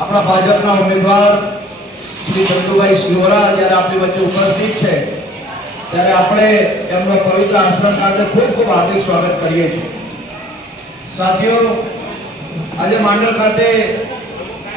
આપણા ભાજપના ઉમેદવાર આપણી વચ્ચે ઉપસ્થિત છે, ત્યારે આપણે એમનો પવિત્ર આશ્રમ ખાતે ખૂબ ખૂબ હાર્દિક સ્વાગત કરીએ છીએ. સાથીઓ, આજે માંડલ ખાતે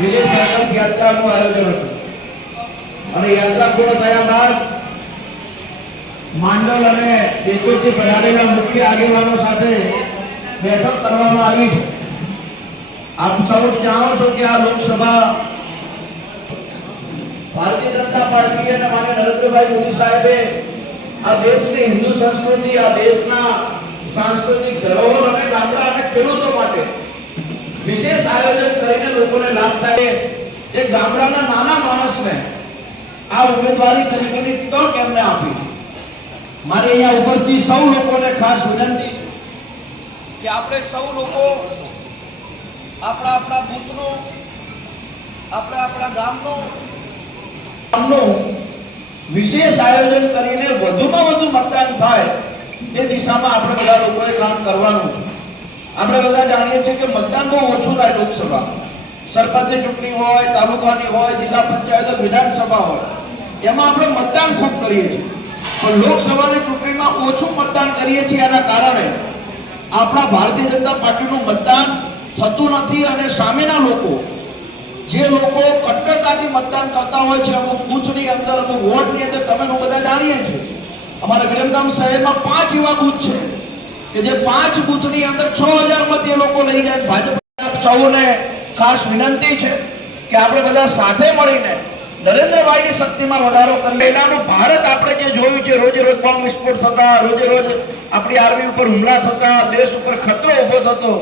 વિજય સંકલ્પ યાત્રાનું આયોજન હતું. અને યાત્રા પૂર્ણ થયા બાદ માંડલ અને દેશોથી પધારેલા મુખ્ય આગેવાનો સાથે બેઠક કરવામાં આવી છે. આપ સૌ જાણો છો કે આ લોકસભા ભારતીય જનતા પાર્ટી અને માન્ય નરેન્દ્રભાઈ મોદી સાહેબે આ દેશની હિન્દુ સંસ્કૃતિ આ દેશના સાંસ્કૃતિક ધરોહર અને ગામડા અને ખેડૂતો માટે વિશેષ આયોજન કરીને લોકોને લાભ થાય એ ગામડાના નાના માણસને આ ઉમેદવારી તરીકેની તક એમને આપી મારી અહીંયા ઉપસ્થિત સૌ લોકોને ખાસ વિનંતી છે કે આપણે સૌ લોકો આપણા આપણા બૂથનો આપણા આપણા ગામનો. ગામનું વિશેષ આયોજન કરીને વધુમાં વધુ મતદાન થાય એ દિશામાં આપણે બધા લોકોએ કામ કરવાનું. આપણે બધા જાણીએ છીએ કે મતદાન બહુ ઓછું થાય લોકસભા. સરપંચની ચૂંટણી હોય, તાલુકાની હોય, જિલ્લા પંચાયત, વિધાનસભા હોય. એમાં આપણે મતદાન ખૂબ કરીએ છીએ. પણ લોકસભાની ચૂંટણીમાં ઓછું મતદાન કરીએ છીએ એના કારણે આપણા ભારતીય જનતા પાર્ટીનું મતદાન થતું નથી અને સામેના લોકો, જે લોકો કટ્ટરતાથી મતદાન કરતા હોય છે, અમુક બૂથની અંદર, અમુક વોર્ડની અંદર, તમે બધા જાણીએ છીએ અમારા વિરમગામ શહેરમાં પાંચ એવા બૂથ છે કે જે પાંચ બૂથની અંદર છ હજાર મત એ લોકો લઈ જાય. ભાજપ સૌને ખાસ વિનંતી છે કે આપણે બધા સાથે મળીને નરેન્દ્રભાઈની શક્તિમાં વધારો કરી. પહેલાનું ભારત આપણે જે જોયું છે, રોજે રોજ બોમ્બ વિસ્ફોટ થતા, રોજે રોજ આપણી આર્મી ઉપર હુમલા થતા, દેશ ઉપર ખતરો ઊભો થતો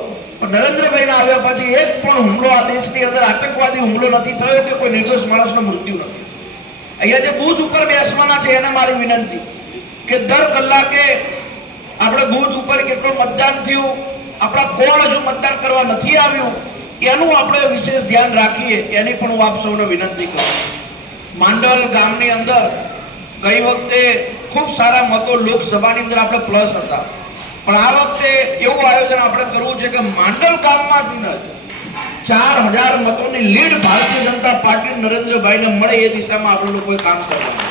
પણ નરેન્દ્રભાઈના આવ્યા પછી એક પણ હુમલો આ દેશની અંદર આતંકવાદી હુમલો નથી થયો કે કોઈ નિર્દોષ માણસનું મૃત્યુ નથી અહીંયા જે બુથ ઉપર બેસવાના છે, એને મારી વિનંતી કે દર કલાકે આપણે બુથ ઉપર કેટલું મતદાન થયું, આપણા કોણ હજુ મતદાન કરવા નથી આવ્યું, એનું આપણે વિશેષ ધ્યાન રાખીએ, એની પણ હું આપ સૌને વિનંતી કરું માંડલ ગામની અંદર ગઈ વખતે ખૂબ સારા મતો લોકસભાની અંદર આપણે પ્લસ હતા. પણ આ વખતે એવું આયોજન આપણે કરવું છે કે માંડલ ગામમાંથી ન ચાર હજાર મતોની લીડ ભારતીય જનતા પાર્ટી નરેન્દ્રભાઈને મળે એ દિશામાં આપણે લોકોએ કામ કરવાનું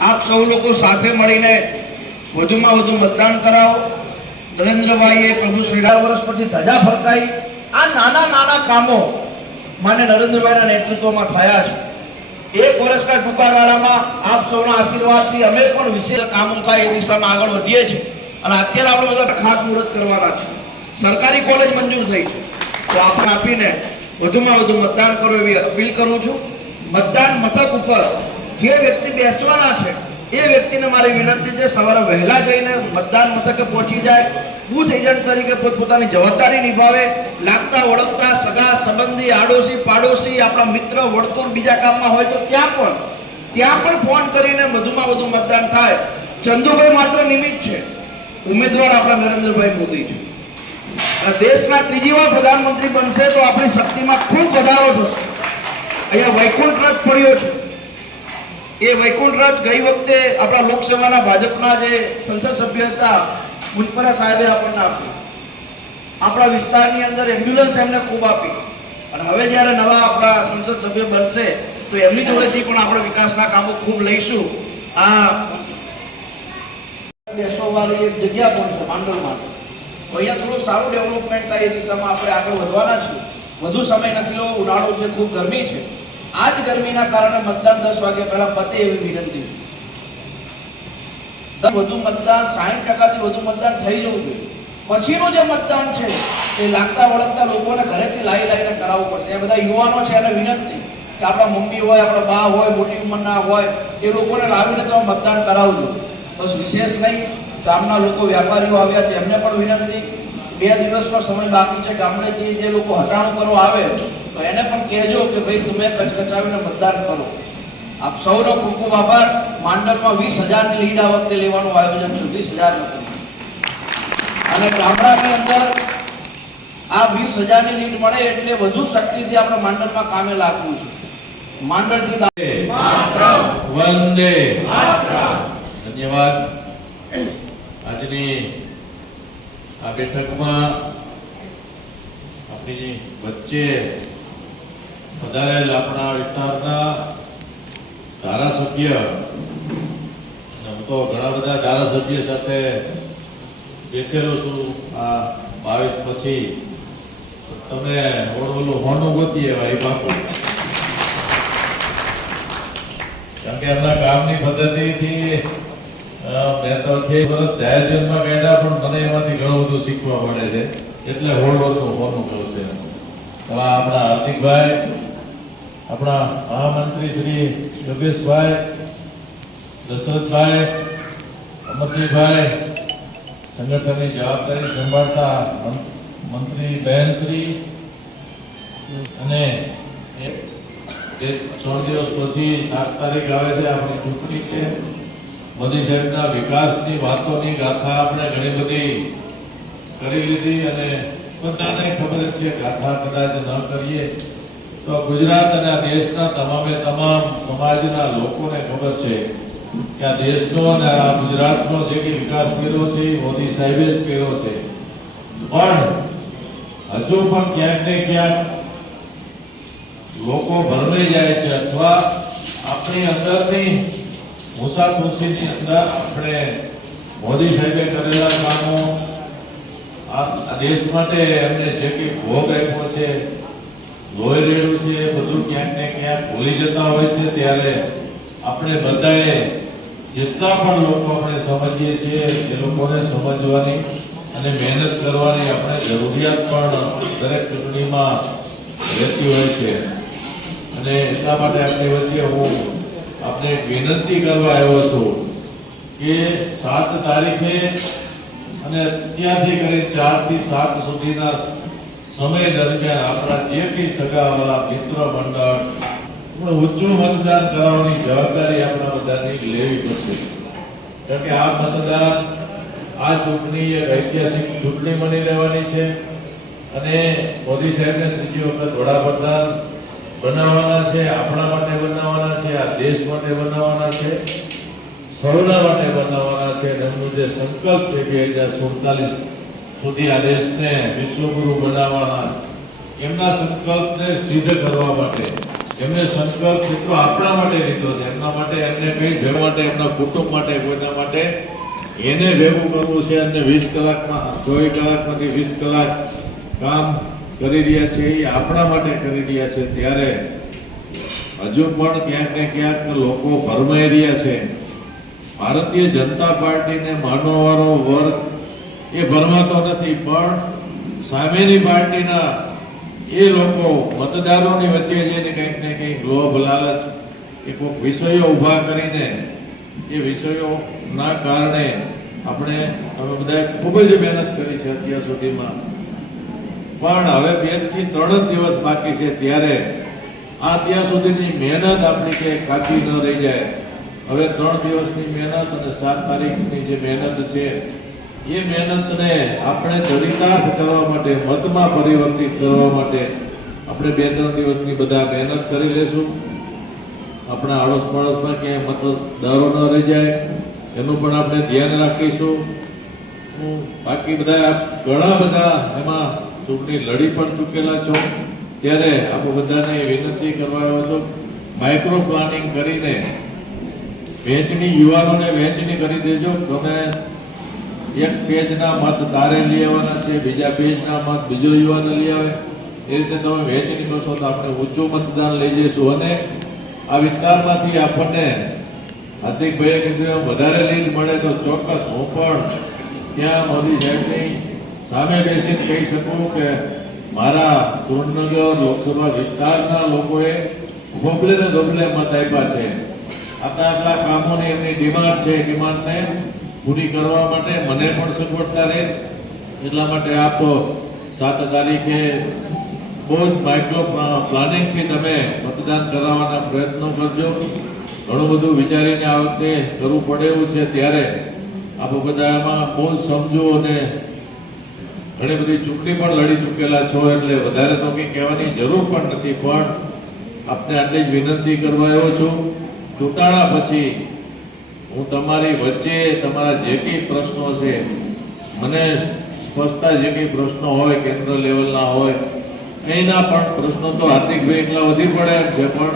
આપ સૌ લોકો સાથે મળીને વધુમાં વધુ મતદાન કરાવો. નરેન્દ્રભાઈએ પ્રભુ શ્રીરામ વર્ષ પછી ધજા ફરકાઈ. આ નાના નાના કામો માને નરેન્દ્રભાઈના નેતૃત્વમાં થયા છે. એક વર્ષના ટૂંકા ગાળામાં આપ સૌના આશીર્વાદથી અમે પણ વિશેષ કામો થાય એ દિશામાં આગળ વધીએ છીએ. અને અત્યારે આપણે બધા ખાતમુહૂર્ત કરવાના છે. સરકારી કોલેજ મંજૂર થઈ છે. તો આપણે આપીને વધુમાં વધુ મતદાન કરો એવી અપીલ કરું છું. મતદાન મથક ઉપર જે વ્યક્તિ બેસવાના છે એ વ્યક્તિને મારી વિનંતી છે, સવારે વહેલા જઈને મતદાન મથકે પહોંચી જાય, બુથ એજન્ટ તરીકે પોતપોતાની જવાબદારી નિભાવે, લાગતા ઓળખતા સગા સંબંધી, આડોશી પાડોશી, આપણા મિત્ર વળતોર બીજા કામમાં હોય તો ત્યાં પણ ત્યાં પણ ફોન કરીને વધુમાં વધુ મતદાન થાય. ચંદુભાઈ માત્ર નિમિત્ત છે. ઉમેદવાર આપણા નરેન્દ્રભાઈ મોદી છે. દેશના ત્રીજી વાર પ્રધાનમંત્રી બનશે તો આપણી શક્તિમાં ખૂબ વધારો થશે. અહીંયા વૈકુંઠ રથ પડ્યો છે. એ વૈકુંઠરાજ ગઈ વખતે આપણા લોકસભાના ભાજપના જે સંસદ સભ્ય હતા, મુનપરા સાહેબે આપણને આપ્યું. આપણા વિસ્તારની અંદર એમ્બ્યુલન્સ એમને ખૂબ આપી. અને હવે જ્યારે નવા આપણા સંસદ સભ્ય બનશે, તો એમની જોડેથી પણ આપણે વિકાસના કામો ખૂબ લઈશું. આ બેસવાવાળી એક જગ્યા પણ છે તો અહીંયા થોડું સારું ડેવલપમેન્ટ થાય એ દિશામાં આપણે આગળ વધવાના છીએ. વધુ સમય નથી, લો, ઉનાળો છે, ખૂબ ગરમી છે. આ જ ગરમીના કારણે મતદાન દસ વાગ્યા પહેલા પતે એવી વિનંતી. વધુ મતદાન, સાહીઠ ટકાથી વધુ મતદાન થઈ જવું જોઈએ. પછીનું જે મતદાન છે, એ લાગતા વળગતા લોકોને ઘરેથી લાવી લાવીને કરાવવું પડશે. એ બધા યુવાનો છે, એને વિનંતી કે આપણા મમ્મી હોય, આપણા બા હોય, મોટી ઉંમરના હોય, એ લોકોને લાવીને તમે મતદાન કરાવજો. બસ વિશેષ નહીં, ગામના લોકો વ્યાપારીઓ આવ્યા છે, એમને પણ વિનંતી. બે દિવસનો સમય બાકી છે, ગામડેથી જે લોકો હટાણું કરવા આવે તો એને પણ કહેજો કે ભાઈ તમે કચકચાવીને મતદાન કરો. આપ સૌનો ખૂબ ખૂબ આભાર. માંડલમાં વીસ હજારની લીડ આ વખતે લેવાનું આયોજન છે વીસ હજાર અને ગામડાની અંદર આ વીસ હજારની લીડ મળે એટલે વધુ શક્તિથી આપણે માંડલમાં કામે લાગવું છે. માંડલથી વંદે ધન્યવાદ. આજની આ બેઠકમાં આપણી વચ્ચે પધારેલ આપણા વિસ્તારના ધારાસભ્ય હું તો ઘણા બધા ધારાસભ્ય સાથે બેઠેલો છું આ બાવીસ પછી. તમે ઓળોલું હોનું ગોતી એવા, એ બાપુ. કારણ કે એમના કામની પદ્ધતિથી મેં તો અઠ્યાવીસ વર્ષ જાહેર જીવનમાં કાઢ્યા પણ મને એમાંથી ઘણું બધું શીખવા મળે છે. એટલે હોળ વર્ષનું હોનું કહું છે આપણા હાર્દિકભાઈ આપણા મહામંત્રી શ્રી યોગેશભાઈ, દશરથભાઈ, અમરસિંહભાઈ સંગઠનની જવાબદારી સંભાળતા મંત્રી બહેનશ્રી અને ત્રણ દિવસ પછી સાત તારીખ આવે છે, આપણી ચૂંટણી છે. મોદી સાહેબના વિકાસની વાતોની ગાથા આપણે ઘણી બધી કરી લીધી અને બધાને ખબર છે, ગાથા કદાચ ન કરીએ. તો ગુજરાત અને આ દેશના તમામે તમામ સમાજના લોકોને ખબર છે કે આ દેશનો અને આ ગુજરાતનો જે કંઈ વિકાસ કર્યો છે મોદી સાહેબે જ કર્યો છે. પણ હજુ પણ ક્યાંક ને ક્યાંક લોકો ભરમે જાય છે અથવા આપણી અંદરની મુસાફુસીની અંદર આપણે મોદી સાહેબે કરેલા કામો આ દેશ માટે એમને જે કંઈ ભોગ આપ્યો છે લોહી રેડ્યું છે, બધું ક્યાંક ને ક્યાંક ભૂલી જતા હોય છે, ત્યારે આપણે બધાએ જેટલા પણ લોકો આપણે સમજીએ છીએ, એ લોકોને સમજવાની અને મહેનત કરવાની આપણે જરૂરિયાત પણ દરેક ચૂંટણીમાં રહેતી હોય છે. અને એટલા માટે આપણી વચ્ચે હું આપણે એક વિનંતી કરવા આવ્યો છું કે સાત તારીખે અને અત્યારથી કરી ચારથી સાત સુધીના સમય દરમિયાન આપણા જે કંઈ સગાવાળા મિત્ર, મંડળ પણ ઊંચું મતદાન કરાવવાની જવાબદારી આપણા બધાની લેવી પડશે. કારણ કે આ મતદાન આ ચૂંટણી એક ઐતિહાસિક ચૂંટણી બની રહેવાની છે અને મોદી સાહેબને ત્રીજી વખત વડાપ્રધાન બનાવવાના છે, આપણા માટે બનાવવાના છે, આ દેશ માટે બનાવવાના છે, સૌના માટે બનાવવાના છે અને જે સંકલ્પ છે બે હજાર સુડતાલીસ સુધી આ દેશને વિશ્વગુરુ બનાવવાના એમના સંકલ્પને સિદ્ધ કરવા માટે એમને સંકલ્પ કેટલો આપણા માટે લીધો છે, એમના માટે, એમને કંઈ ભેગા માટે, એમના કુટુંબ માટે, કોઈના માટે એને ભેગું કરવું છે. અને વીસ કલાકમાં, ચોવીસ કલાકમાંથી વીસ કલાક કામ કરી રહ્યા છે, એ આપણા માટે કરી રહ્યા છે. ત્યારે હજુ પણ ક્યાંક ને ક્યાંક લોકો ભરમાઈ રહ્યા છે. ભારતીય જનતા પાર્ટીને માનવવાળો વર્ગ એ ભરમાતો નથી, પણ સામેની પાર્ટીના એ લોકો મતદારોની વચ્ચે જઈને કંઈક ને કંઈક લોભ, લાલચ કે કોઈક વિષયો ઊભા કરીને એ વિષયોના કારણે આપણે અમે બધાએ ખૂબ જ મહેનત કરી છે અત્યાર સુધીમાં. પણ હવે બેથી ત્રણ જ દિવસ બાકી છે, ત્યારે આ અત્યાર સુધીની મહેનત આપણી કે કાચી ન રહી જાય. હવે ત્રણ દિવસની મહેનત અને સાત તારીખની જે મહેનત છે એ મહેનતને આપણે ચરિતાર્થ કરવા માટે, મતમાં પરિવર્તિત કરવા માટે આપણે બે ત્રણ દિવસની બધા મહેનત કરી લેશું આપણા આડોશ પાડોશમાં ક્યાંય મતદારો ન રહી જાય, એનું પણ આપણે ધ્યાન રાખીશું. બાકી બધા ઘણા બધા એમાં ચૂંટણી લડી પણ ચૂકેલા છો. ત્યારે આપણે બધાને વિનંતી કરવા આવ્યો છું માઇક્રો પ્લાનિંગ કરીને વહેંચણી યુવાનોને વહેંચણી કરી દેજો. તમે એક પેજના મત તારે લઈ આવવાના છે, બીજા પેજના મત બીજો યુવાને લઈ આવે. એ રીતે તમે વહેંચણી કરશો તો આપણે ઊંચું મતદાન લઈ જઈશું. અને આ વિસ્તારમાંથી આપણને હાર્દિકભાઈએ કીધું એમ, વધારે લીડ મળે તો ચોક્કસ હું પણ ત્યાં મોદી સાહેબની સામે બેસીને કહી શકું કે મારા સુરેન્દ્રનગર લોકસભા વિસ્તારના લોકોએ ગોબલે ને ગોબલે મત આપ્યા છે. આટલા આટલા કામોની એમની ડિમાન્ડ છે ડિમાન્ડને પૂરી કરવા માટે મને પણ સગવડતા રહે. એટલા માટે આપ સાત તારીખે બહુ જ માઇક્રો પ્લાનિંગથી તમે મતદાન કરાવવાના પ્રયત્નો કરજો. ઘણું બધું વિચારીને આ વખતે કરવું પડે એવું છે ત્યારે આપ બધા એમાં બહુ સમજો અને ઘણી બધી ચૂંટણી પણ લડી ચૂકેલા છો એટલે વધારે તો કંઈ કહેવાની જરૂર પણ નથી. પણ આપને આટલી જ વિનંતી કરવા આવ્યો છું. ચૂંટાણા પછી હું તમારી વચ્ચે તમારા જે કંઈ પ્રશ્નો છે, મને સ્પષ્ટતા જે કંઈ પ્રશ્નો હોય, કેન્દ્ર લેવલના હોય, અહીંના પણ પ્રશ્નો તો હાર્દિકભાઈ એટલા વધી પડે છે, પણ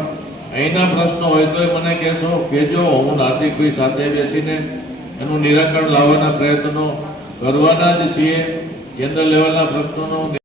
અહીંના પ્રશ્નો હોય તો મને કહેશો કહેજો હું હાર્દિકભાઈ સાથે બેસીને એનું નિરાકરણ લાવવાના પ્રયત્નો કરવાના જ છીએ, કેન્દ્ર લેવલના પ્રશ્નોનો